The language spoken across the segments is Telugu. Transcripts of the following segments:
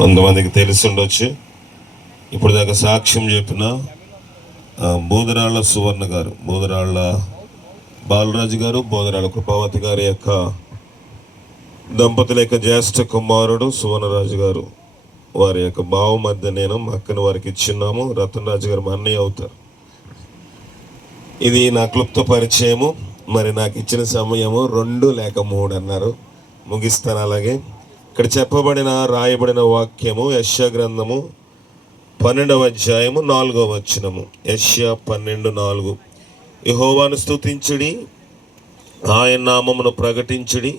కొంతమందికి తెలిసి ఉండొచ్చు. ఇప్పుడు దాకా సాక్ష్యం చెప్పిన బోధరాళ్ళ సువర్ణ గారు, బోధరాళ్ళ బాలరాజు గారు, బోధరాళ్ళ కృపావతి గారి యొక్క దంపతుల యొక్క జ్యేష్ఠ కుమారుడు సువర్ణరాజు గారు, వారి యొక్క బావ మధ్య నేను మా అక్కని వారికి ఇచ్చిన్నాము. రతన్ రాజు గారు మా అన్నయ్య అవుతారు. ఇది నా క్లుప్త పరిచయము. మరి నాకు ఇచ్చిన సమయము 2 లేక 3 అన్నారు, ముగిస్తాను. అలాగే ఇక్కడ చెప్పబడిన రాయబడిన వాక్యము యెషయా గ్రంథము 12వ అధ్యాయము 4వ వచనము. యెషయా 12:4. యెహోవాను స్తుతించుడి, ఆయన నామమును ప్రకటించుడి,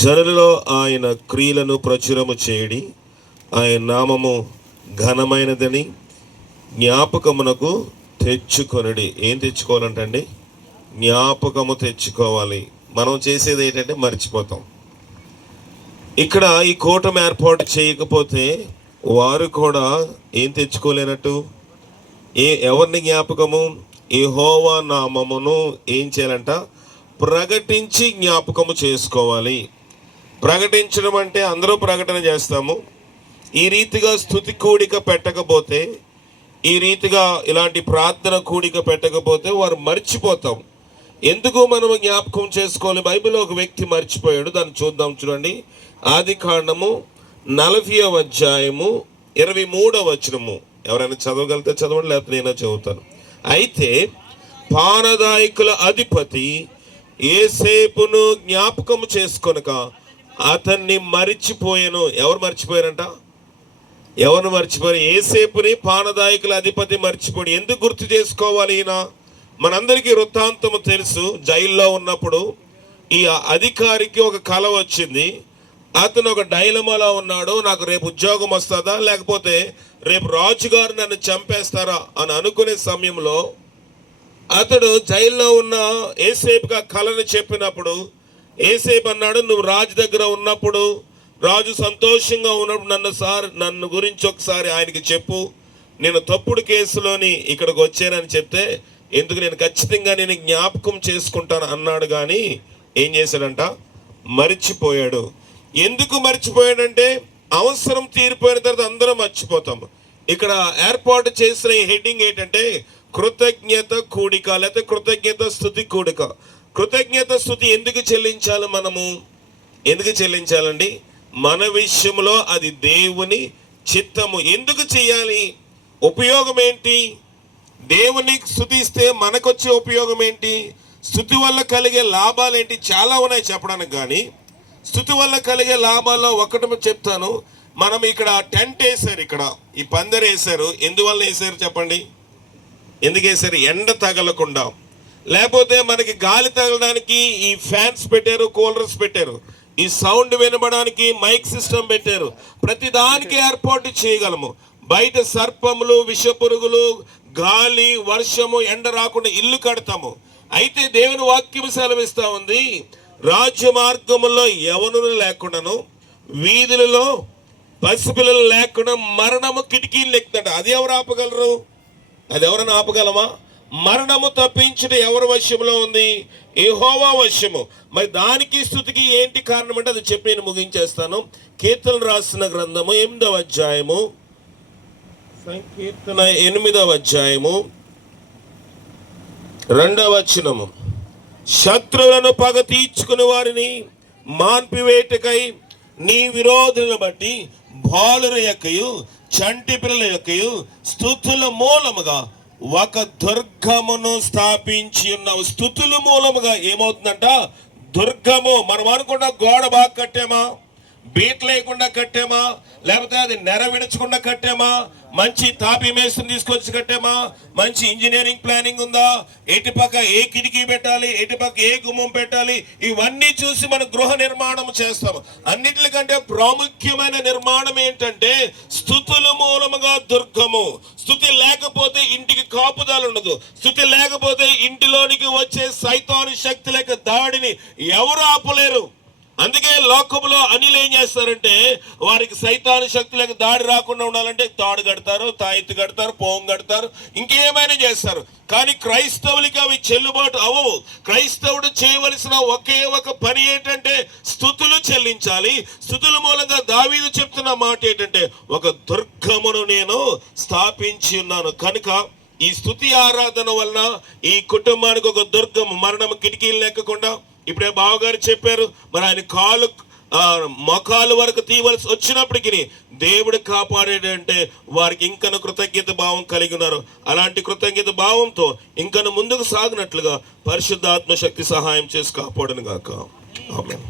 జనులలో ఆయన క్రియలను ప్రచురము చేయడి, ఆయన నామము ఘనమైనదని జ్ఞాపకమునకు తెచ్చుకొనుడి. ఏం తెచ్చుకోవాలంటండి? జ్ఞాపకము తెచ్చుకోవాలి. మనం చేసేది ఏంటంటే మర్చిపోతాం. ఇక్కడ ఈ కూటమి ఏర్పాటు చేయకపోతే వారు కూడా ఏం తెచ్చుకోలేనట్టు? ఎవరిని జ్ఞాపకము? యెహోవా నామమును ఏం చేయాలంట? ప్రకటించి జ్ఞాపకము చేసుకోవాలి. ప్రకటించడం అంటే అందరూ ప్రకటన చేస్తాము. ఈ రీతిగా స్తుతి కూడిక పెట్టకపోతే, ఈ రీతిగా ఇలాంటి ప్రార్థన కూడిక పెట్టకపోతే వారు మర్చిపోతాం. ఎందుకు మనం జ్ఞాపకం చేసుకోవాలి? బైబిల్లో ఒక వ్యక్తి మర్చిపోయాడు. దాన్ని చూద్దాం. చూడండి, ఆదికాండము 40వ అధ్యాయము 23వ వచనము. ఎవరైనా చదవగలిగితే చదవండి, లేకపోతే నేనే చదువుతాను. అయితే పానదాయకుల అధిపతి యోసేపును జ్ఞాపకము చేసుకొనక అతన్ని మరిచిపోయాను. ఎవరు మర్చిపోయారంట? ఎవరు మర్చిపోయారు? యోసేపుని పానదాయకుల అధిపతి మర్చిపోయాడు. ఎందుకు గుర్తు చేసుకోవాలి? ఈయన మనందరికీ వృత్తాంతము తెలుసు. జైల్లో ఉన్నప్పుడు ఈ అధికారికి ఒక కల వచ్చింది. అతను ఒక డైలమాలో ఉన్నాడు. నాకు రేపు ఉద్యోగం వస్తుందా, లేకపోతే రేపు రాజుగారు నన్ను చంపేస్తారా అని అనుకునే సమయంలో అతడు జైల్లో ఉన్న యోసేపుగా కలను చెప్పినప్పుడు యోసేపు అన్నాడు, నువ్వు రాజు దగ్గర ఉన్నప్పుడు, రాజు సంతోషంగా ఉన్నప్పుడు నన్ను గురించి ఒకసారి ఆయనకి చెప్పు. నేను తప్పుడు కేసులోని ఇక్కడికి వచ్చానని చెప్తే, ఎందుకు నేను ఖచ్చితంగా నేను జ్ఞాపకం చేసుకుంటాను అన్నాడు. కానీ ఏం చేశాడంట? మరిచిపోయాడు. ఎందుకు మర్చిపోయాడంటే అవసరం తీరిపోయిన తర్వాత అందరం మర్చిపోతాము. ఇక్కడ ఏర్పాటు చేసిన ఈ హెడ్డింగ్ ఏంటంటే కృతజ్ఞత కూడిక, లేకపోతే కృతజ్ఞత స్తుతి కూడిక. కృతజ్ఞత స్తుతి ఎందుకు చెల్లించాలి? మనము ఎందుకు చెల్లించాలండి? మన విషయంలో అది దేవుని చిత్తము. ఎందుకు చేయాలి? ఉపయోగం ఏంటి? దేవుని స్తుతిస్తే మనకొచ్చే ఉపయోగం ఏంటి? స్తుతి వల్ల కలిగే లాభాలు ఏంటి? చాలా ఉన్నాయి చెప్పడానికి. కానీ స్తుతి వల్ల కలిగే లాభాల్లో ఒకటి చెప్తాను. మనం ఇక్కడ టెంట్ వేసారు, ఇక్కడ ఈ పందిరి వేసారు. ఎందువల్ల వేసారు చెప్పండి? ఎందుకు వేసారు? ఎండ తగలకుండా. లేకపోతే మనకి గాలి తగలడానికి ఈ ఫ్యాన్స్ పెట్టారు, కూలర్స్ పెట్టారు, ఈ సౌండ్ వినబడానికి మైక్ సిస్టమ్ పెట్టారు. ప్రతి దానికి ఏర్పాటు చేయగలము. బయట సర్పములు, విషపురుగులు, గాలి, వర్షము, ఎండ రాకుండా ఇల్లు కడతాము. అయితే దేవుని వాక్యం సెలవిస్తా ఉంది, రాజ్య మార్గములో యవనులు లేకుండాను, వీధులలో పసిపిల్లలు లేకుండా మరణము కిటికీలు ఎక్కుతాడు. అది ఎవరు ఆపగలరు? అది ఎవరైనా ఆపగలమా? మరణము తప్పించడం ఎవరి వశంలో ఉంది? యెహోవా వశము. మరి దానికి స్తుతికి ఏంటి కారణం అంటే అది చెప్పి నేను ముగించేస్తాను. కీర్తనలు రాసిన గ్రంథము 8వ అధ్యాయము, సంకీర్తన 8వ అధ్యాయము 2వ వచనము. శత్రువులను పగ తీర్చుకుని వారిని మాన్పివేటకై నీ విరోధులను బట్టి బాలుర యొక్కయు చంటి పిల్లల యొక్కయు స్తుతుల మూలముగా ఒక దుర్గమును స్థాపించి ఉన్నావు. స్తుతుల మూలముగా ఏమవుతుందంట? దుర్గము. మనం అనుకున్న గోడ బాగా కట్టామా? బీట్ లేకుండా కట్టామా? లేకపోతే అది నెర విడచకుండా కట్టామా? మంచి తాపి మేస్త్రిని తీసుకొచ్చి కట్టామా? మంచి ఇంజనీరింగ్ ప్లానింగ్ ఉందా? ఎటుపక్క ఏ కిటికీ పెట్టాలి, ఎటుపక్క ఏ గుమ్మం పెట్టాలి, ఇవన్నీ చూసి మనం గృహ నిర్మాణం చేస్తాము. అన్నిటికంటే ప్రాముఖ్యమైన నిర్మాణం ఏంటంటే స్తుతుల మూలముగా దుర్గము. స్తుతి లేకపోతే ఇంటికి కాపుదల ఉండదు. స్తుతి లేకపోతే ఇంటిలోనికి వచ్చే సైతాను శక్తి లేక దాడిని ఎవరు ఆపలేరు. అందుకే లోకంలో అన్యులు ఏం చేస్తారంటే వారికి సైతాను శక్తులకు దాడి రాకుండా ఉండాలంటే తాడు కడతారు, తాయెత్తు కడతారు, పోంగు కడతారు, ఇంకేమైనా చేస్తారు. కానీ క్రైస్తవులకి అవి చెల్లుబాటు అవ్వవు. క్రైస్తవుడు చేయవలసిన ఒకే ఒక పని ఏంటంటే స్తుతులు చెల్లించాలి. స్తుతుల మూలంగా దావీదు చెప్తున్న మాట ఏంటంటే, ఒక దుర్గమును నేను స్థాపించి ఉన్నాను. కనుక ఈ స్తుతి ఆరాధన వలన ఈ కుటుంబానికి ఒక దుర్గం, మరణం కిటికీలు లేకుండా, ఇప్పుడే బావగారు చెప్పారు, మరి ఆయన కాలు మొఖాలు వరకు తీయవలసి వచ్చినప్పటికీ దేవుడు కాపాడేటంటే వారికి ఇంకను కృతజ్ఞత భావం కలిగి ఉన్నారు. అలాంటి కృతజ్ఞత భావంతో ఇంకను ముందుకు సాగినట్లుగా పరిశుద్ధాత్మ శక్తి సహాయం చేసి కాపాడును గాక. ఆమేన్.